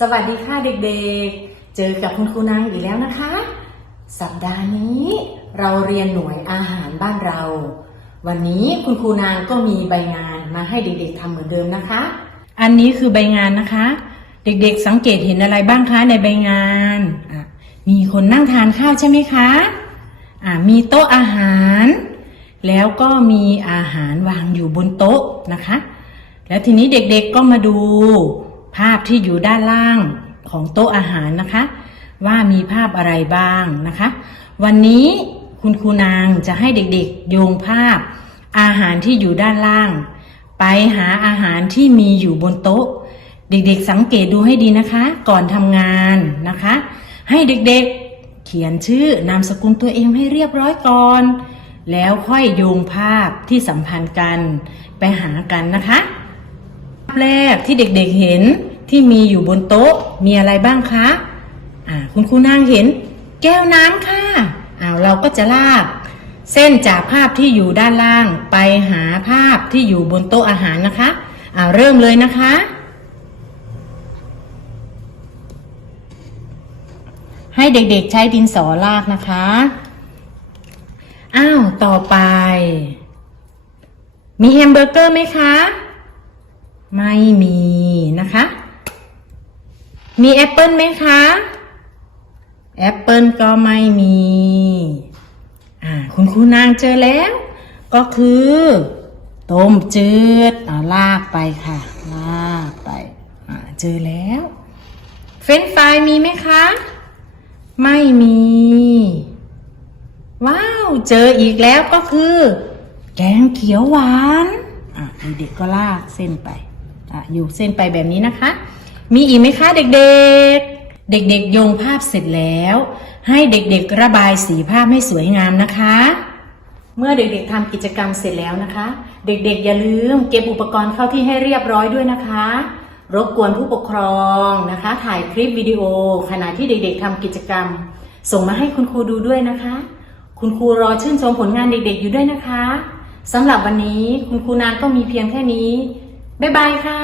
สวัสดีค่ะเด็กๆ เจอกับคุณครูนางอีกแล้วนะคะ สัปดาห์นี้เราเรียนหน่วยอาหารบ้านเรา วันนี้คุณครูนางก็มีใบงานมาให้เด็กๆทำเหมือนเดิมนะคะ อันนี้คือใบงานนะคะ เด็กๆสังเกตเห็นอะไรบ้างคะในใบงานอะมีคนนั่งทานข้าวใช่ไหมคะอะมีโต๊ะอาหาร แล้วก็มีอาหารวางอยู่บนโต๊ะนะคะ แล้วทีนี้เด็กๆก็มาดู ภาพที่อยู่ด้านล่างของโต๊ะอาหารนะคะ ว่ามีภาพอะไรบ้างนะคะ วันนี้คุณครูนางจะให้เด็กๆโยงภาพอาหารที่อยู่ด้านล่าง ไปหาอาหารที่มีอยู่บนโต๊ะ เด็กๆสังเกตดูให้ดีนะคะ ก่อนทำงานนะคะ ให้เด็กๆเขียนชื่อนามสกุลตัวเองให้เรียบร้อยก่อน แล้วค่อยโยงภาพที่สัมพันธ์กันไปหากันนะคะ พแรกที่เด็กๆเห็นที่มีอยู่บนโต๊ะมีอะไรบ้างคะอ่าคุณครูนางเห็นแก้วน้ำค่ะอ้าวเราก็จะลาก เส้นจากภาพที่อยู่ด้านล่างไปหาภาพที่อยู่บนโต๊ะอาหารนะคะอ่าเริ่มเลยนะคะ ให้เด็กๆใช้ดินสอลากนะคะอ้าวต่อไป มีแฮมเบอร์เกอร์ไหมคะ ไม่มีนะคะ มีแอปเปิลไหมคะ แอปเปิลก็ไม่มี อ่า คุณครูนางเจอแล้ว ก็คือต้มจืดอ่าลากไปค่ะ ลากไป อ่า เจอแล้ว เฟรนฟรายมีไหมคะ ไม่มี ว้าว เจออีกแล้วก็คือ แกงเขียวหวาน อะเด็กก็ลากเส้นไป อะอยู่เส้นไปแบบนี้นะคะ มีอีกไหมคะเด็กๆ เด็กๆโยงภาพเสร็จแล้ว ให้เด็กๆระบายสีภาพให้สวยงามนะคะ เมื่อเด็กๆทำกิจกรรมเสร็จแล้วนะคะ เด็กๆอย่าลืมเก็บอุปกรณ์เข้าที่ให้เรียบร้อยด้วยนะคะรบกวนผู้ปกครองนะคะ ถ่ายคลิปวิดีโอ ขณะที่เด็กๆทำกิจกรรม ส่งมาให้คุณครูดูด้วยนะคะ คุณครูรอชื่นชมผลงานเด็กๆอยู่ด้วยนะคะสำหรับวันนี้คุณครูนางก็มีเพียงแค่นี้ บ๊ายบายค่ะ